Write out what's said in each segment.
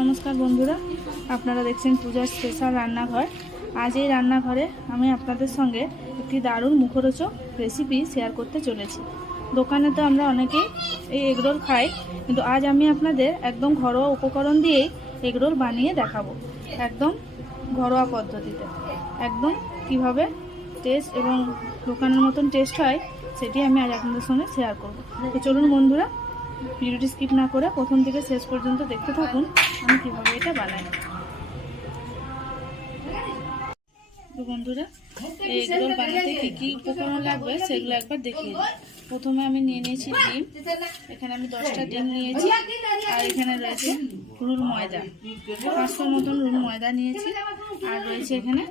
নমস্কার বন্ধুরা, আপনারা দেখছেন পূজার স্পেশাল রান্নাঘর। আজ এই রান্নাঘরে আমি আপনাদের সঙ্গে একটি দারুণ মুখরোচক রেসিপি শেয়ার করতে চলেছি। দোকানে তো আমরা অনেকেই এই এগরোল খাই, কিন্তু আজ আমি আপনাদের একদম ঘরোয়া উপকরণ দিয়েই এগরোল বানিয়ে দেখাবো। একদম ঘরোয়া পদ্ধতিতে, একদম কিভাবে টেস্ট এবং দোকানের মতন টেস্ট হয় সেটি আমি আজ আপনাদের সঙ্গে শেয়ার করব। তো চলুন বন্ধুরা, ভিডিওটি স্কিপ না করে প্রথম থেকে শেষ পর্যন্ত দেখতে থাকুন আমি কিভাবে এটা বানাই। তো বন্ধুরা, এই এগরোল বানাতে কী কী উপকরণ লাগবে সেগুলো একবার দেখিয়ে দিই। প্রথমে আমি নিয়ে নিয়েছি ডিম। এখানে আমি 10টা ডিম নিয়েছি। আর এখানে রয়েছে রুল ময়দা, 500 মতন রুল ময়দা নিয়েছি। আর রয়েছে এখানে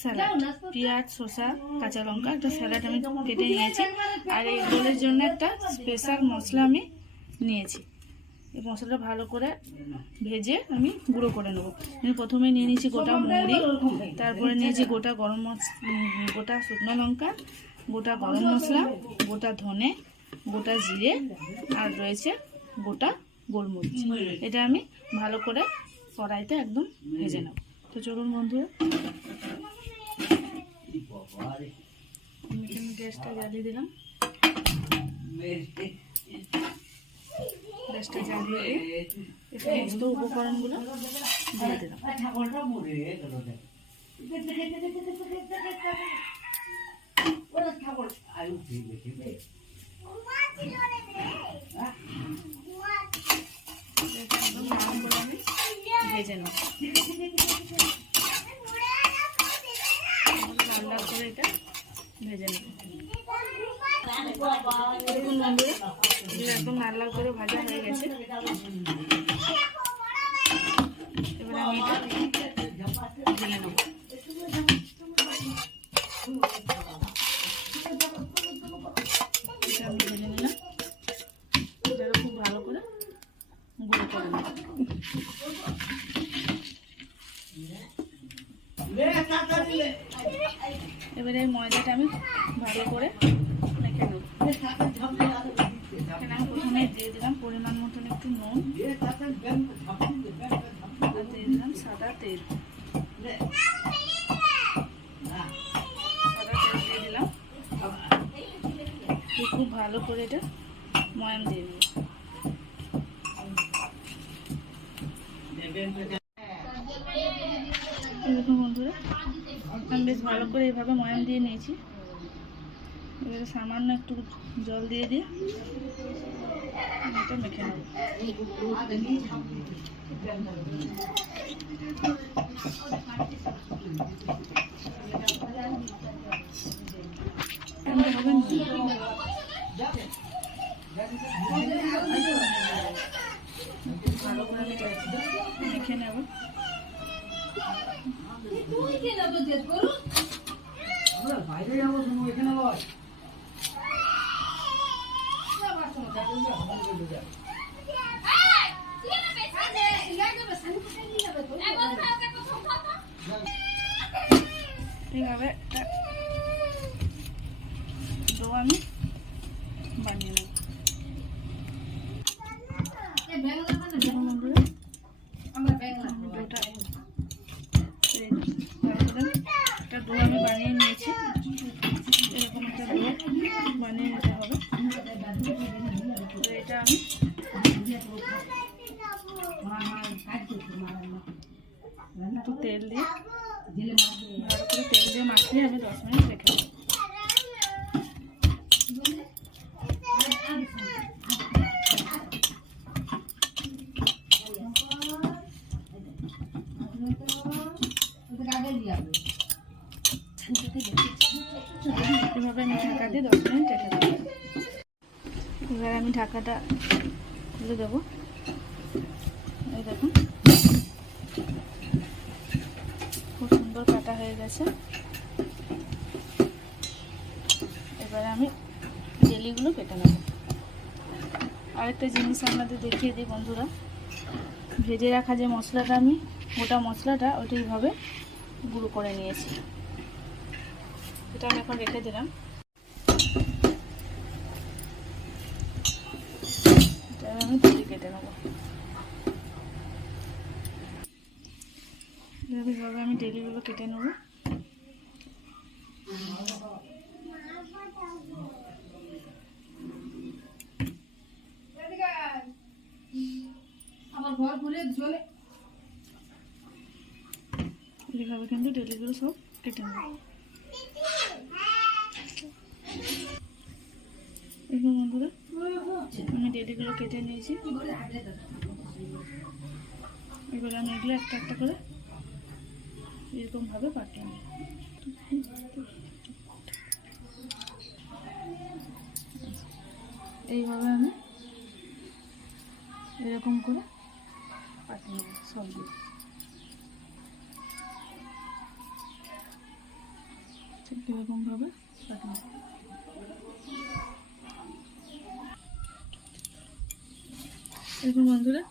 স্যালাড, পেঁয়াজ, শসা, কাঁচা লঙ্কা, একটা স্যালাড আমি কেটে নিয়েছি। আর এই এগরোলের জন্য একটা স্পেশাল মশলা আমি নিয়েছি। এই মশলাটা ভালো করে ভেজে আমি গুঁড়ো করে নেবো। আমি প্রথমে নিয়ে নিয়েছি গোটা মৌরি, তারপরে নিয়েছি গোটা গোটা শুকনো লঙ্কা, গোটা গরম মশলা, গোটা ধনে, গোটা জিরে, আর রয়েছে গোটা গোলমরিচ। এটা আমি ভালো করে কড়াইতে একদম ভেজে নেব। তো চলুন বন্ধুরা, আমি এখানে গ্যাসটা জ্বালিয়ে দিলাম। গ্যাসটা জ্বালিয়ে দিয়ে এই সমস্ত উপকরণগুলো দিয়ে দিলাম। একদম নরম করে আমি ভেজে নেব, লাল লাল করে এটা ভেজে নেব। দেখুন বন্ধুরা, একদম লাল লাল করে ভাজা হয়ে গেছে। এবার আমি এটা ঢেলে নেব। এটা আমি ঢেলে নিলাম। এটা খুব ভালো করে গুঁড়ো করে নেব। এবারে এই ময়দাটা আমি ভালো করে মেখে নেব। এখানে আমি প্রথমে দিয়ে দিলাম পরিমাণ মতন একটু নুন, দিয়ে দিলাম সাদা তেল। দিয়ে দিলাম। খুব ভালো করে এটা ময়াম দিয়ে নেব। দেখুন বন্ধুরা, আমি বেশ ভালো করে এইভাবে ময়াম দিয়ে নিয়েছি। এবারে সামান্য একটু জল দিয়ে দিয়ে এটা মেখে নেব। ভালো করে মেখে নেব। বাইরে যাবো এখানে এইভাবে ডো আমি বানিয়ে নেব। একটা ডো আমি বানিয়ে নিয়েছি। এরকম একটা ডো বানিয়ে নিতে হবে। এটা আমি একটু তেল দিয়ে ভালো করে তেল দিয়ে মাখিয়ে আমি 10 মিনিট রেখে দেবো। এভাবে আমি ঢাকা দিয়ে 10 মিনিট রেখে দেবো। এবার আমি ঢাকাটা খুলে দেবো। এই দেখুন, খুব সুন্দর কাটা হয়ে গেছে। এবারে আমি জেলিগুলো কেটে নেব। আরেকটা জিনিস আপনাদের দেখিয়ে দিই বন্ধুরা, ভেজে রাখা যে মশলাটা আমি গোটা মশলাটা ওইটা এইভাবে গুঁড়ো করে নিয়েছি। এটা আমি এখন রেখে দিলাম। এটা আমি কেটে নেব। এইভাবে আমি ডেলিগুলো কেটে নেব। এইভাবে কিন্তু ডেলিগুলো সব কেটে নেব। এখন বন্ধুরা আমি ডেলিগুলো কেটে নিয়েছি। এগুলো আমি এগুলো একটা একটা করে এরকমভাবে কাটিয়ে নিই। এইভাবে আমি এরকম করে কাটিয়ে নেব সবগুলো। ঠিক এরকমভাবে কাটিয়ে নেব। দেখুন বন্ধুরা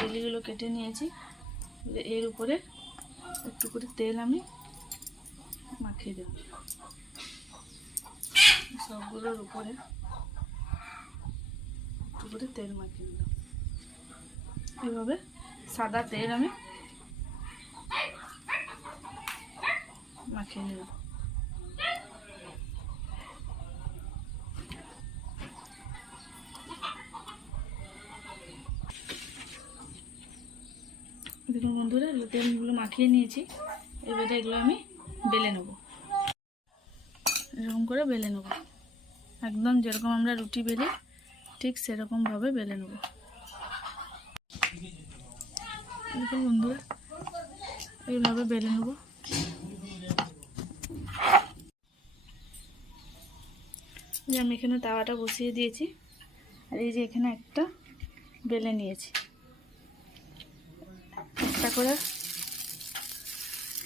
ডেলিগুলো কেটে নিয়েছি। এর উপরে একটু করে তেল আমি মাখিয়ে দেব। সবগুলোর উপরে একটু করে তেল মাখিয়ে দিলাম। এইভাবে সাদা তেল আমি মাখিয়ে নিলাম। দেখুন বন্ধুরা এগুলো তেলগুলো মাখিয়ে নিয়েছি। এবারে এগুলো আমি বেলে নেব। এরকম করে বেলে নেব, একদম যেরকম আমরা রুটি বেলি ঠিক সেরকমভাবে বেলে নেব। দেখুন বন্ধুরা এইভাবে বেলে নেব। যে আমি এখানে তাওয়াটা বসিয়ে দিয়েছি, আর এই যে এখানে একটা বেলে নিয়েছি। একটা করে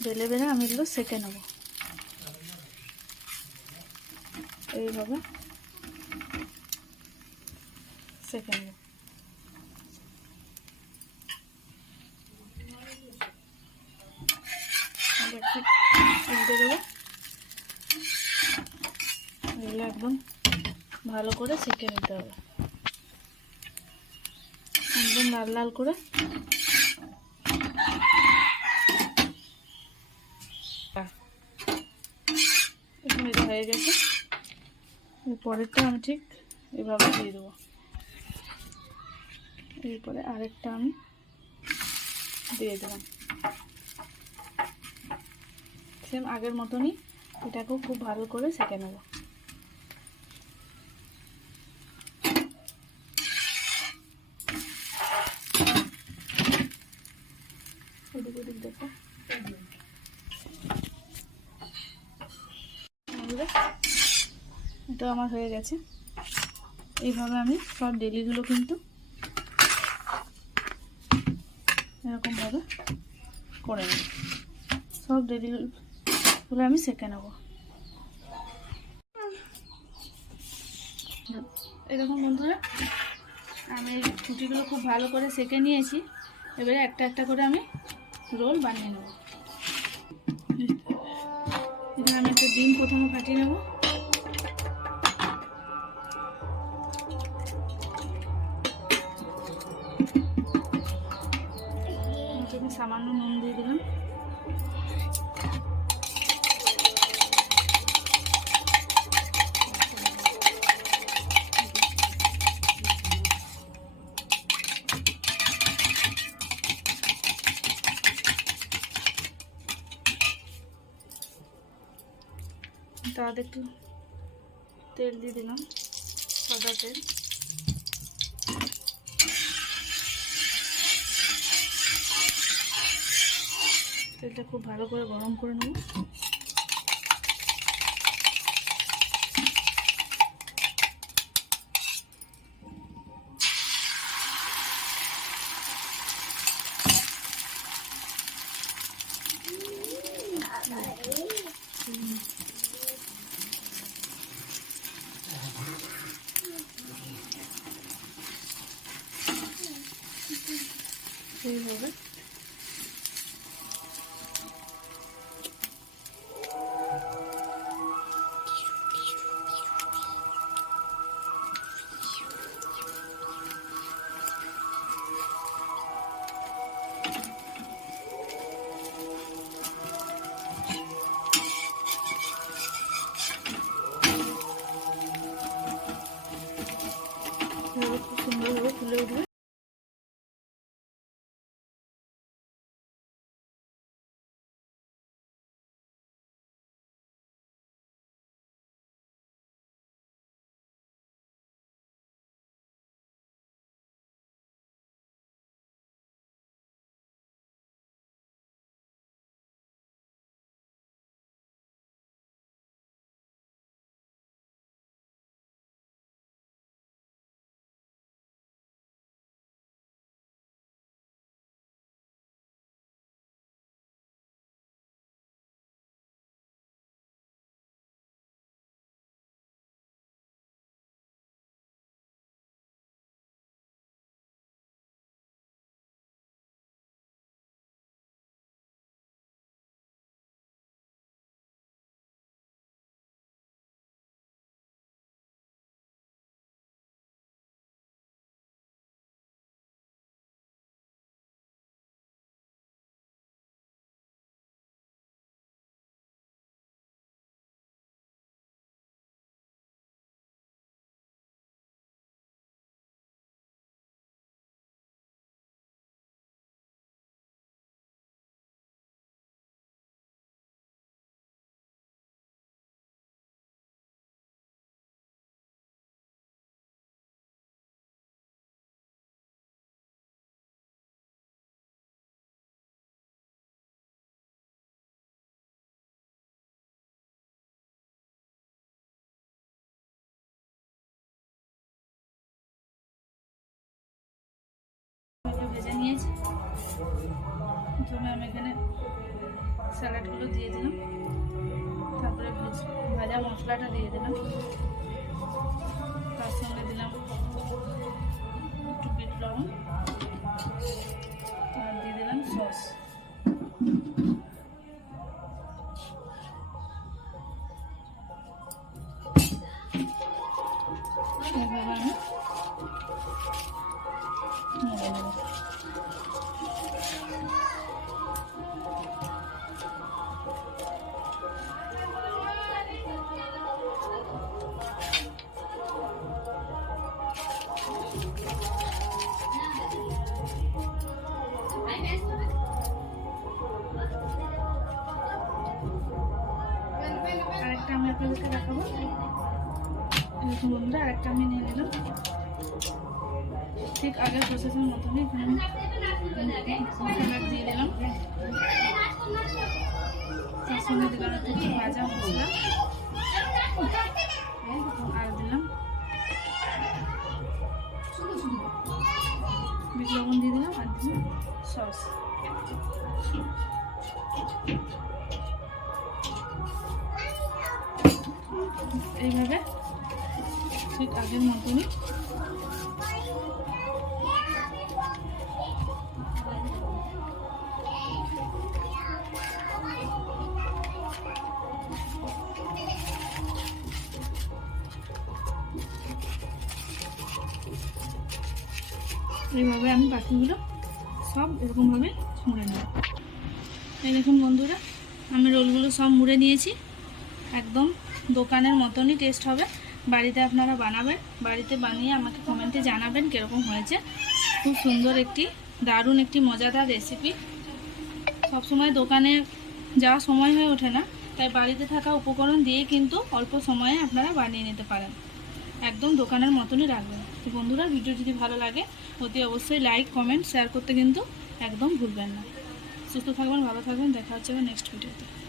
বেলে বেলে আমি এগুলো সেঁকে নেব। এইভাবে সেঁকে নেব। একটু উল্টে দেবো। এগুলো একদম ভালো করে সেঁকে নিতে হবে, একদম লাল লাল করে। এটা হয়ে গেছে। পরেরটা আমি ঠিক এভাবে দিয়ে দেবো। এরপরে আরেকটা আমি দিয়ে দিলাম সেম আগের মতনই। এটাকেও খুব ভালো করে সেঁকে নেব। এটা আমার হয়ে গেছে। এইভাবে আমি সব ডেলিগুলো কিন্তু এরকমভাবে করে নেব। সব ডেলিগুলো আমি সেঁকে নেব। এরকম বন্ধুরা আমি রুটিগুলো খুব ভালো করে সেঁকে নিয়েছি। এবারে একটা একটা করে আমি রোল বানিয়ে নেব। এখানে আমি একটা ডিম প্রথমে ফাটিয়ে নেব। সামান্য নুন দিয়ে দিলাম। তাতে একটু তেল দিয়ে দিলাম, সাদা তেল। তেলটা খুব ভালো করে গরম করে নেব। এইভাবে স্যালাডগুলো দিয়ে দিলাম, তারপরে ভাজা মশলাটা দিয়ে দিলাম, তার সঙ্গে দিলাম একটু বিট লবণ, আর দিয়ে দিলাম সস। এভাবে আমি নেড়ে নেব। আরেকটা আমি আপনাদেরকে দেখাবো। এরকম বন্ধুরা আরেকটা আমি নিয়ে নিলাম, ঠিক আগের প্রসেসের মতনই। এখানে আমি স্যালাড দিয়ে দিলাম, তার সঙ্গে দিলাম একটু ভাজা মশলা, আর দিলাম বিট লবণ দিয়ে দিলাম, আর দিলাম সস। এইভাবে ঠিক আগের মতনই এইভাবে আমি বাকিগুলো সব এরকমভাবে মুড়ে নেব। এই দেখুন বন্ধুরা, আমি রোলগুলো সব মুড়ে নিয়েছি। একদম দোকানের মতনই টেস্ট হবে। বাড়িতে আপনারা বানাবেন, বাড়িতে বানিয়ে আমাকে কমেন্টে জানাবেন কীরকম হয়েছে। খুব সুন্দর একটি দারুণ একটি মজাদার রেসিপি। সবসময় দোকানে যাওয়া সময় হয়ে ওঠে না, তাই বাড়িতে থাকা উপকরণ দিয়ে কিন্তু অল্প সময়ে আপনারা বানিয়ে নিতে পারেন। একদম দোকানের মতনই রাখবেন। তো বন্ধুরা, ভিডিও যদি ভালো লাগে অতি অবশ্যই লাইক কমেন্ট শেয়ার করতে কিন্তু একদম ভুলবেন না। সুস্থ থাকবেন, ভালো থাকবেন, দেখা হচ্ছে নেক্সট ভিডিওতে।